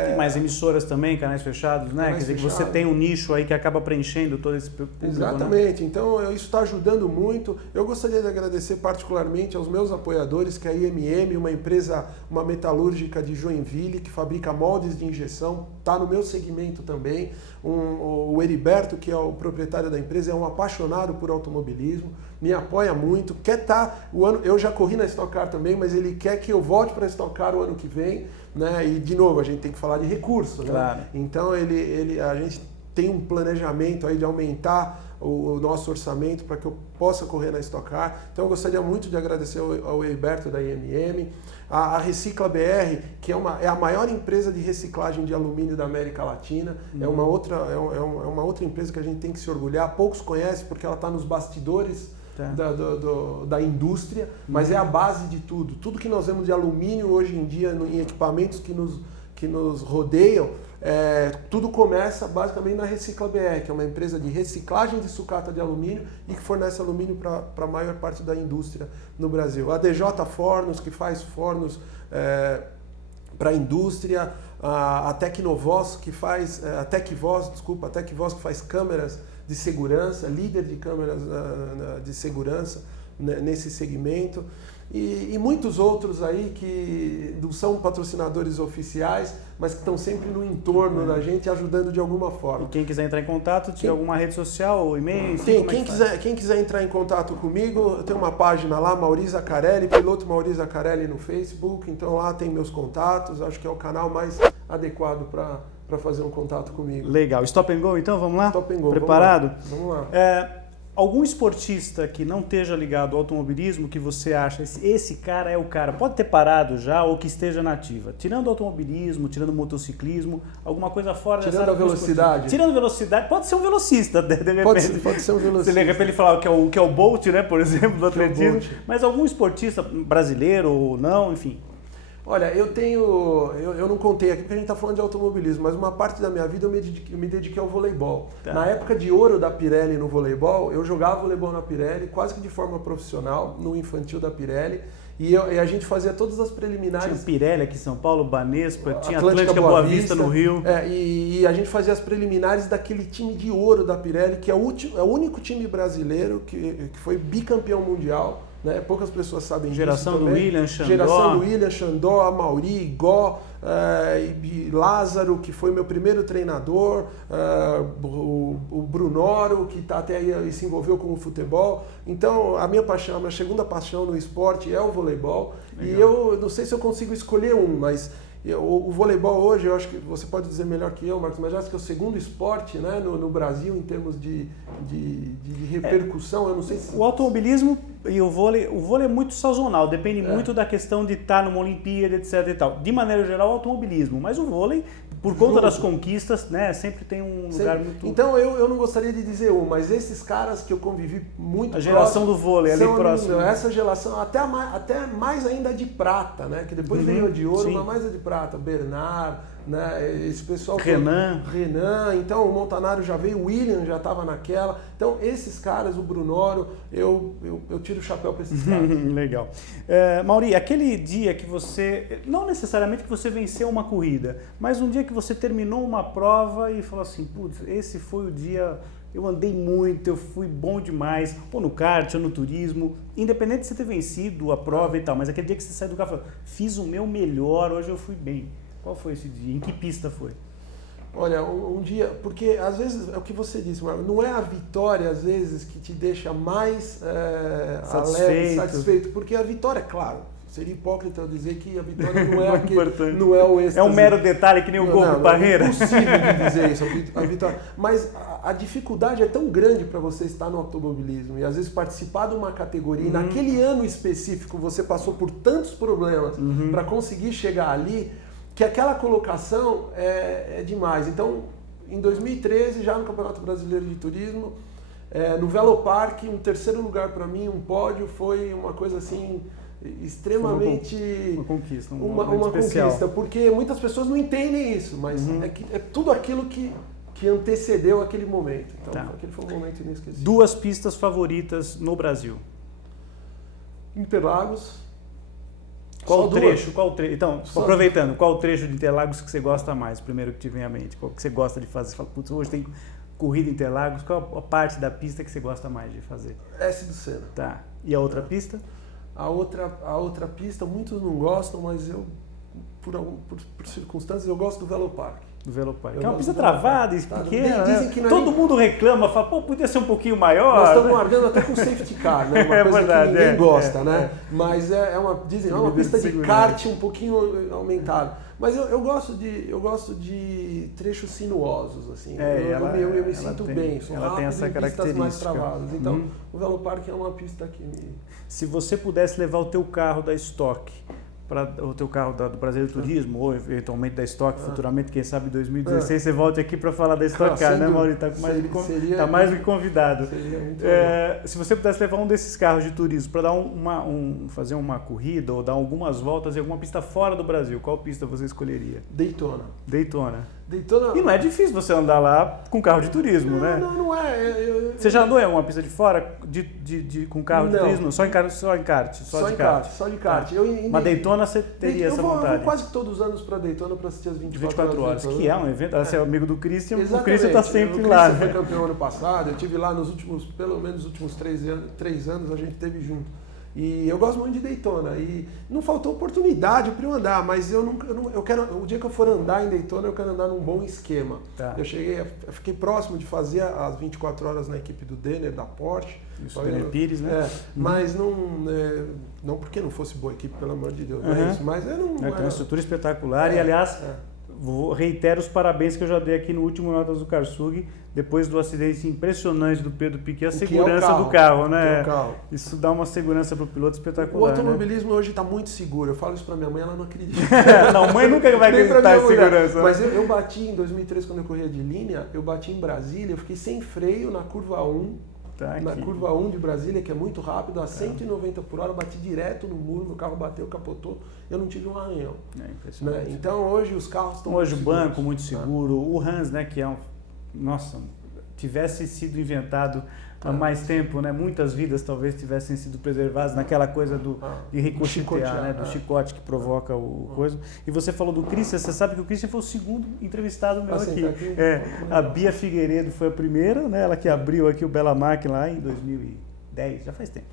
tem mais emissoras também, canais fechados, né? Quer dizer, que você tem um nicho aí que acaba preenchendo todo esse público. Exatamente. Né? Então, isso está ajudando muito. Eu gostaria de agradecer particularmente aos meus apoiadores, que é a IMM, uma empresa, uma metalúrgica de Joinville, que fabrica moldes de injeção, está no meu segmento também. O Heriberto, que é o proprietário da empresa, é um apaixonado por automobilismo, me apoia muito, quer estar o ano. Eu já corri na Stock Car também, mas ele quer que eu volte para a Stock Car o ano que vem, né? E de novo, a gente tem que falar de recurso, né? Claro. Então a gente tem um planejamento aí de aumentar o nosso orçamento para que eu possa correr na Stock Car. Então eu gostaria muito de agradecer ao Heriberto da IMM, a Recicla BR, que é a maior empresa de reciclagem de alumínio da América Latina. É uma outra empresa que a gente tem que se orgulhar. Poucos conhecem porque ela está nos bastidores da indústria, mas é a base de tudo. Tudo que nós vemos de alumínio hoje em dia em equipamentos que nos rodeiam, tudo começa basicamente na Recicla BR, que é uma empresa de reciclagem de sucata de alumínio e que fornece alumínio para a maior parte da indústria no Brasil. A DJ Fornos, que faz fornos para a indústria, a Tecnovoz, que faz a Tecvoz que faz câmeras de segurança, líder de câmeras de segurança nesse segmento, e muitos outros aí que não são patrocinadores oficiais, mas que estão sempre no entorno da gente, ajudando de alguma forma. E quem quiser entrar em contato, tem alguma rede social ou e-mail? Quem quiser entrar em contato comigo, eu tenho uma página lá, Mauri Zaccarelli, piloto Mauri Zaccarelli no Facebook, então lá tem meus contatos, acho que é o canal mais adequado para fazer um contato comigo. Legal. Stop and go, então? Vamos lá? Stop and go. Preparado? Vamos lá. Algum esportista que não esteja ligado ao automobilismo que você acha, esse cara é o cara, pode ter parado já ou que esteja na ativa? Tirando o automobilismo, tirando o motociclismo, alguma coisa fora dessa... Tirando a velocidade. Tirando a velocidade, pode ser um velocista, de repente. Pode ser um velocista. De repente ele falar que é o Bolt, né, por exemplo, do atletismo. Mas algum esportista brasileiro ou não, enfim... Olha, eu não contei aqui porque a gente está falando de automobilismo, mas uma parte da minha vida eu me dediquei ao voleibol. Tá. Na época de ouro da Pirelli no voleibol, eu jogava voleibol na Pirelli, quase que de forma profissional, no infantil da Pirelli, e a gente fazia todas as preliminares. Tinha Pirelli aqui em São Paulo, Banespa, tinha Atlântica Boa Vista no Rio. E a gente fazia as preliminares daquele time de ouro da Pirelli, que é o único time brasileiro que foi bicampeão mundial né? Poucas pessoas sabem Geração disso do também. William, Xandó. Geração do William, Xandó, Amauri, Gó, e Lázaro, que foi meu primeiro treinador, o Brunoro, que tá até aí, se envolveu com o futebol. Então, a minha segunda paixão no esporte é o voleibol. Legal. E eu não sei se eu consigo escolher um, mas o voleibol hoje, eu acho que você pode dizer melhor que eu, Marcos, mas eu acho que é o segundo esporte, né, no Brasil em termos de repercussão. Eu não sei se... O automobilismo e o vôlei é muito sazonal, depende muito da questão de estar numa Olimpíada, etc e tal. De maneira geral, o automobilismo, mas o vôlei, por conta das conquistas, né, sempre tem um lugar muito... Então eu não gostaria de dizer mas esses caras que eu convivi muito a geração do vôlei ali próximo. Essa geração, até mais ainda de prata, né, que depois veio a de ouro, mas mais a de prata, Bernard, né, esse pessoal... Renan, então o Montanaro já veio, o William já estava naquela. Então esses caras, o Brunoro, eu tiro o chapéu para esses caras. Legal. Mauri, aquele dia que você, não necessariamente que você venceu uma corrida, mas um dia que você terminou uma prova e falou assim, putz, esse foi o dia... Eu andei muito, eu fui bom demais, ou no kart, ou no turismo, independente de você ter vencido a prova e tal, mas aquele dia que você sai do carro e fala, fiz o meu melhor, hoje eu fui bem. Qual foi esse dia? Em que pista foi? Olha, um dia, porque às vezes é o que você disse, Marcos, não é a vitória às vezes que te deixa mais alegre, satisfeito, porque a vitória, claro, seria hipócrita eu dizer que a vitória não é não é o êxtase. É um mero detalhe que nem o gol do Parreira. É impossível de dizer isso, a vitória. Mas a dificuldade é tão grande para você estar no automobilismo e às vezes participar de uma categoria e naquele ano específico você passou por tantos problemas para conseguir chegar ali, que aquela colocação é demais. Então, em 2013, já no Campeonato Brasileiro de Turismo, no Velopark, um terceiro lugar para mim, um pódio, foi uma coisa assim extremamente... Uma conquista, uma conquista, porque muitas pessoas não entendem isso, mas é tudo aquilo que antecedeu aquele momento. Então, aquele foi um momento inesquecível. 2 pistas favoritas no Brasil? Interlagos. Qual trecho? Então, aproveitando, qual trecho de Interlagos que você gosta mais? Primeiro que te vem à mente. Qual que você gosta de fazer? Você fala, putz, hoje tem corrida em Interlagos. Qual a parte da pista que você gosta mais de fazer? S do Senna. Tá. E a outra pista? A outra pista, muitos não gostam, mas eu, por circunstâncias, eu gosto do Velopark. Do Velopark. É uma pista travada, pequena, né? Que todo mundo reclama, fala, pô, podia ser um pouquinho maior. Nós estamos largando até com safety car, né? Uma coisa verdade, que ninguém gosta, né? Mas é uma pista de kart um pouquinho aumentada. Mas eu gosto de trechos sinuosos, assim. Eu me sinto bem, sou rápido tem essa em pistas mais característica. travadas. Então, o Velopark é uma pista que me... Se você pudesse levar o teu carro da Stock, o teu carro do Brasileiro Turismo, ou eventualmente da Stock, futuramente, quem sabe em 2016, você volte aqui para falar da Stock Car, né, Mauri? Está mais do que convidado. Seria muito se você pudesse levar um desses carros de turismo para dar fazer uma corrida ou dar algumas voltas em alguma pista fora do Brasil, qual pista você escolheria? Daytona. E não é difícil você andar lá com carro de turismo, né? Não é. Você já andou em alguma pista de fora com carro de turismo? Só em kart? Só de kart. Tá. Mas Daytona você teria essa vontade? Eu vou quase todos os anos para Daytona para assistir as 24 horas. Que é um evento. Você é amigo do Christian, Exatamente. O Christian está sempre lá. O Christian foi campeão ano passado, eu estive lá pelo menos nos últimos 3 anos, a gente esteve junto. E eu gosto muito de Daytona. E não faltou oportunidade para eu andar, mas eu quero, o dia que eu for andar em Daytona, eu quero andar num bom esquema. Tá. Eu fiquei próximo de fazer as 24 horas na equipe do Denner, da Porsche. Isso, Denner Pires, né? Mas não porque não fosse boa equipe, pelo amor de Deus, não é isso. Mas tem uma estrutura espetacular e, aliás, reitero os parabéns que eu já dei aqui no último Notas do Karsug, depois do acidente impressionante do Pedro Piquet, a segurança do carro, né? Isso dá uma segurança para o piloto espetacular. O automobilismo hoje está muito seguro. Eu falo isso para minha mãe, ela não acredita. Não, mãe nunca vai acreditar em segurança. Mas eu bati em 2003, quando eu corria de linha, eu bati em Brasília, eu fiquei sem freio na curva 1. Curva 1 de Brasília, que é muito rápido, a 190 por hora, eu bati direto no muro, meu carro bateu, capotou, eu não tive um arranhão. Impressionante. Então hoje os carros estão hoje o banco muito seguro, o Hans, né, que é tivesse sido inventado há mais tempo, né, muitas vidas talvez tivessem sido preservadas naquela coisa de ricochetear, né, do chicote que provoca o coisa. E você falou do Christian, você sabe que o Christian foi o segundo entrevistado meu aqui. Tá aqui. A Bia Figueiredo foi a primeira, né, ela que abriu aqui o Bela Máquina lá em 2000 10, já faz tempo.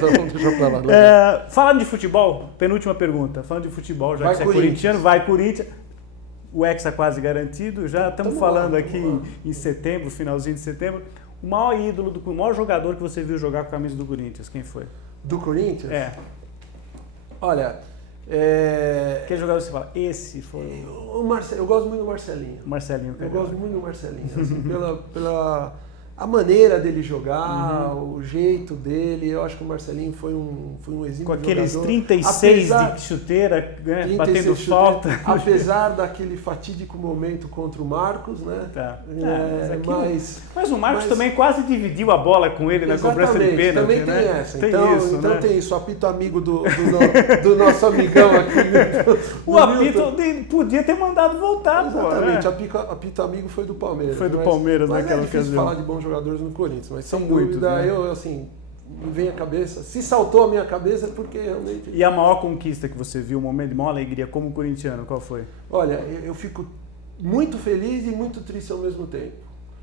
Vamos deixar pra lá. Falando de futebol, penúltima pergunta. Falando de futebol, já Vai que você é Corinthians. corintiano, vai Corinthians. O Hexa quase garantido. Já estamos falando aqui em setembro, finalzinho de setembro. O maior ídolo, o maior jogador que você viu jogar com a camisa do Corinthians, quem foi? Do Corinthians? Olha, aquele jogador que você fala, esse foi eu gosto muito do Marcelinho. Marcelinho. Eu gosto muito do Marcelinho, assim, pela a maneira dele jogar, o jeito dele. Eu acho que o Marcelinho foi um exímio com aqueles jogador. 36 de chuteira, né, batendo falta. Apesar daquele fatídico momento contra o Marcos, né? Tá. Mas o Marcos também quase dividiu a bola com ele na cobrança de pênalti, também né? tem essa. Tem então, isso, então né? tem isso. O apito amigo do nosso amigão aqui. O apito podia ter mandado voltar, exatamente, pô. Né? Apito amigo foi do Palmeiras. Foi do Palmeiras naquela ocasião. É difícil falar de bons jogadores no Corinthians, mas são sem muitos, dúvida, né? eu assim, me vem à cabeça. Se saltou a minha cabeça é porque realmente... E a maior conquista que você viu, um momento de maior alegria como corintiano, qual foi? Olha, eu fico muito feliz e muito triste ao mesmo tempo.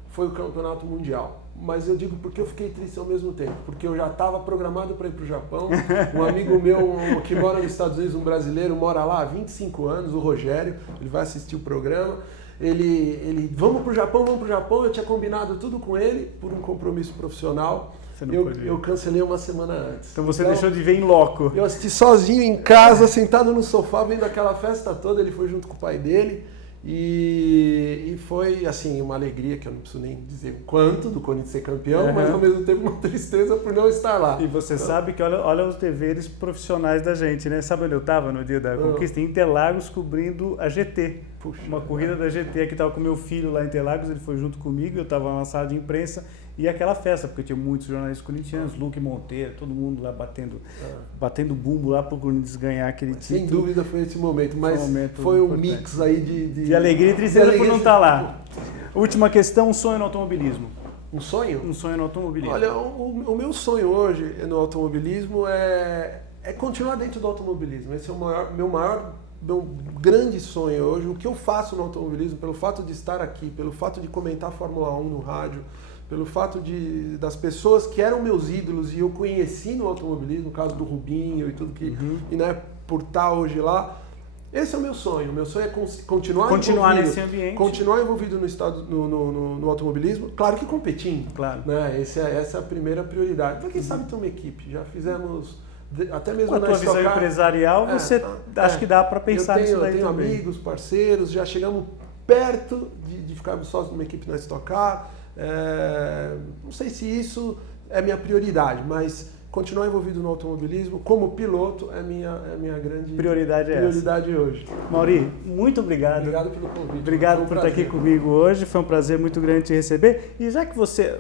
Foi o Campeonato Mundial. Mas eu digo porque eu fiquei triste ao mesmo tempo. Porque eu já estava programado para ir para o Japão. Um amigo meu que mora nos Estados Unidos, um brasileiro, mora lá há 25 anos, o Rogério, ele vai assistir o programa. Ele vamos pro Japão, eu tinha combinado tudo com ele por um compromisso profissional. Eu cancelei uma semana antes. Então você deixou de ver em loco. Eu assisti sozinho em casa, sentado no sofá, vendo aquela festa toda. Ele foi junto com o pai dele e foi assim uma alegria que eu não preciso nem dizer quanto do Corinthians ser campeão, mas ao mesmo tempo uma tristeza por não estar lá. E você sabe que olha os deveres profissionais da gente, né? Sabe onde eu estava no dia da conquista? Em Interlagos, cobrindo a GT. Puxa, uma corrida da GT, aqui estava com meu filho lá em Interlagos, ele foi junto comigo, eu estava na sala de imprensa e aquela festa, porque tinha muitos jornalistas corintianos, Luque Monteiro, todo mundo lá batendo bumbo lá para o Corinthians ganhar aquele título. Sem dúvida foi esse momento, mas foi um mix aí de alegria e tristeza por não estar lá. Última questão, um sonho no automobilismo. Um sonho? Um sonho no automobilismo. Olha, o meu sonho hoje no automobilismo é continuar dentro do automobilismo. Esse é o meu grande sonho hoje. O que eu faço no automobilismo, pelo fato de estar aqui, pelo fato de comentar a Fórmula 1 no rádio, pelo fato das pessoas que eram meus ídolos e eu conheci no automobilismo, no caso do Rubinho e tudo que... E né, por estar hoje lá, esse é o meu sonho. O meu sonho é continuar nesse ambiente. Continuar envolvido no automobilismo, claro que competindo. Claro. Né? Essa é a primeira prioridade. Então, quem sabe ter uma equipe. Já fizemos... Até mesmo com a tua visão empresarial, você acha que dá para pensar nisso daí também. Eu tenho amigos, parceiros, já chegamos perto de ficarmos sócios numa equipe na Stock Car. Não sei se isso é minha prioridade, mas continuar envolvido no automobilismo como piloto é minha grande prioridade hoje. Mauri, muito obrigado. Obrigado pelo convite. Obrigado por estar aqui comigo hoje, foi um prazer muito grande te receber. E já que você...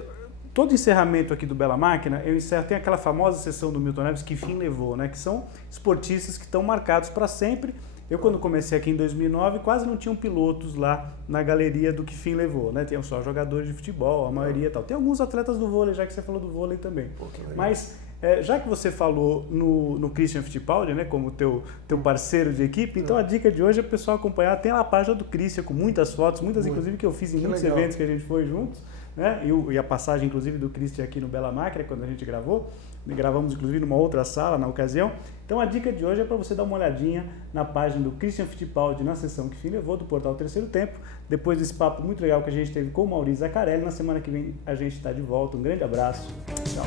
Todo encerramento aqui do Bela Máquina, eu encerro, tem aquela famosa sessão do Milton Neves, que fim levou, né? Que são esportistas que estão marcados para sempre. Eu, quando comecei aqui em 2009, quase não tinham pilotos lá na galeria do que fim levou, né? Tinham só jogadores de futebol, a maioria e tal. Tem alguns atletas do vôlei, já que você falou do vôlei também. Mas, já que você falou no Christian Fittipaldi, né? Como teu parceiro de equipe, então a dica de hoje é o pessoal acompanhar. Tem lá a página do Christian com muitas fotos, inclusive que eu fiz em muitos eventos que a gente foi juntos. Né? E a passagem, inclusive, do Christian aqui no Bela Máquina, quando a gente gravou. Gravamos, inclusive, numa outra sala, na ocasião. Então, a dica de hoje é para você dar uma olhadinha na página do Christian Fittipaldi, na sessão que fim levou, do portal Terceiro Tempo. Depois desse papo muito legal que a gente teve com o Maurício Zaccarelli, na semana que vem a gente está de volta. Um grande abraço. Tchau.